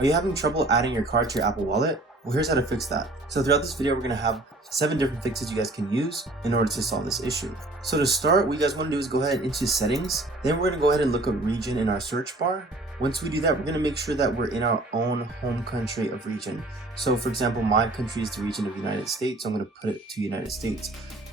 Are you having trouble adding your card to your Apple Wallet? Well, here's how to fix that. So throughout this video, we're going to have 7 different fixes you guys can use in order to solve this issue. So to start, what you guys want to do is go ahead into settings. Then we're going to go ahead and look up region in our search bar. Once we do that, we're going to make sure that we're in our own home country of region. So for example, my country is the region of United States. So I'm going to put it to United States.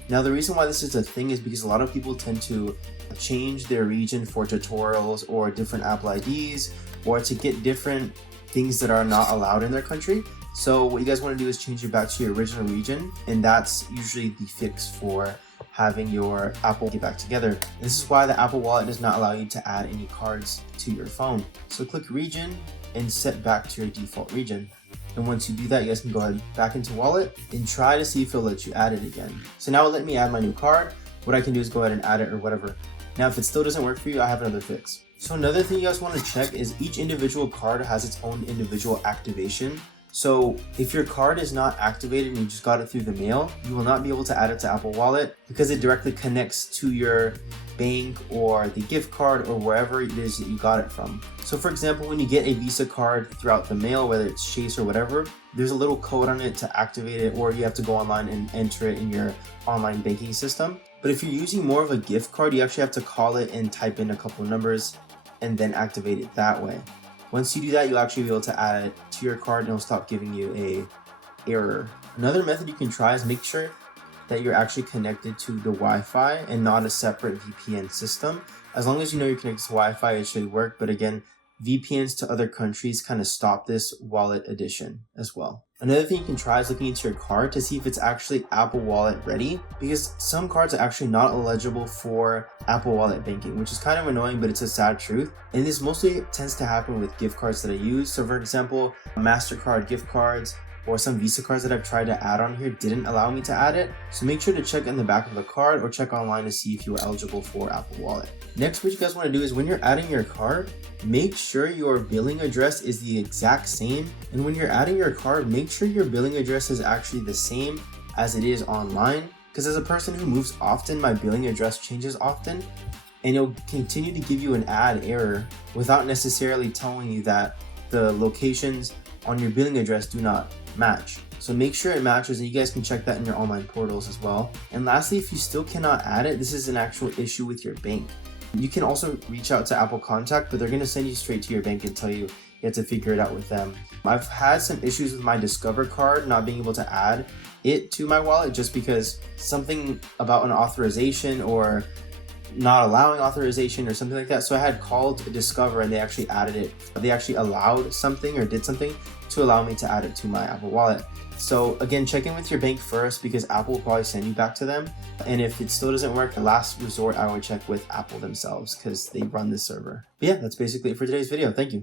Now, the reason why this is a thing is because a lot of people tend to change their region for tutorials or different Apple IDs or to get different things that are not allowed in their country. So what you guys want to do is change it back to your original region, and that's usually the fix for having your Apple get back together. This is why the Apple Wallet does not allow you to add any cards to your phone. So click region and set back to your default region. And once you do that, you guys can go ahead back into wallet and try to see if it'll let you add it again. So now it let me add my new card. What I can do is go ahead and add it or whatever. Now, if it still doesn't work for you, I have another fix. So another thing you guys want to check is each individual card has its own individual activation. So if your card is not activated and you just got it through the mail, you will not be able to add it to Apple Wallet because it directly connects to your bank or the gift card or wherever it is that you got it from. So for example, when you get a Visa card throughout the mail, whether it's Chase or whatever, there's a little code on it to activate it, or you have to go online and enter it in your online banking system. But if you're using more of a gift card, you actually have to call it and type in a couple of numbers and then activate it that way. Once you do that, you'll actually be able to add it to your card and it'll stop giving you a error. Another method you can try is make sure that you're actually connected to the Wi-Fi and not a separate VPN system. As long as you know you're connected to Wi-Fi, it should work. But again, VPNs to other countries kind of stop this wallet addition as well. Another thing you can try is looking into your card to see if it's actually Apple Wallet ready, because some cards are actually not eligible for Apple Wallet banking, which is kind of annoying, but it's a sad truth. And this mostly tends to happen with gift cards that I use. So for example, MasterCard gift cards or some Visa cards that I've tried to add on here didn't allow me to add it. So make sure to check in the back of the card or check online to see if you are eligible for Apple Wallet. Next, what you guys want to do is when you're adding your card, make sure your billing address is the exact same. And when you're adding your card, make sure your billing address is actually the same as it is online. Because as a person who moves often, my billing address changes often. And it'll continue to give you an add error without necessarily telling you that the locations on your billing address do not match. So make sure it matches, and you guys can check that in your online portals as well. And lastly, if you still cannot add it, this is an actual issue with your bank. You can also reach out to Apple Contact, but they're going to send you straight to your bank and tell you have to figure it out with them. I've had some issues with my Discover card not being able to add it to my wallet just because something about an authorization or not allowing authorization or something like that. So I had called Discover and they actually added it. They actually allowed something or did something to allow me to add it to my Apple Wallet. So again, check in with your bank first because Apple will probably send you back to them. And if it still doesn't work, the last resort, I would check with Apple themselves because they run the server. But yeah, that's basically it for today's video. Thank you.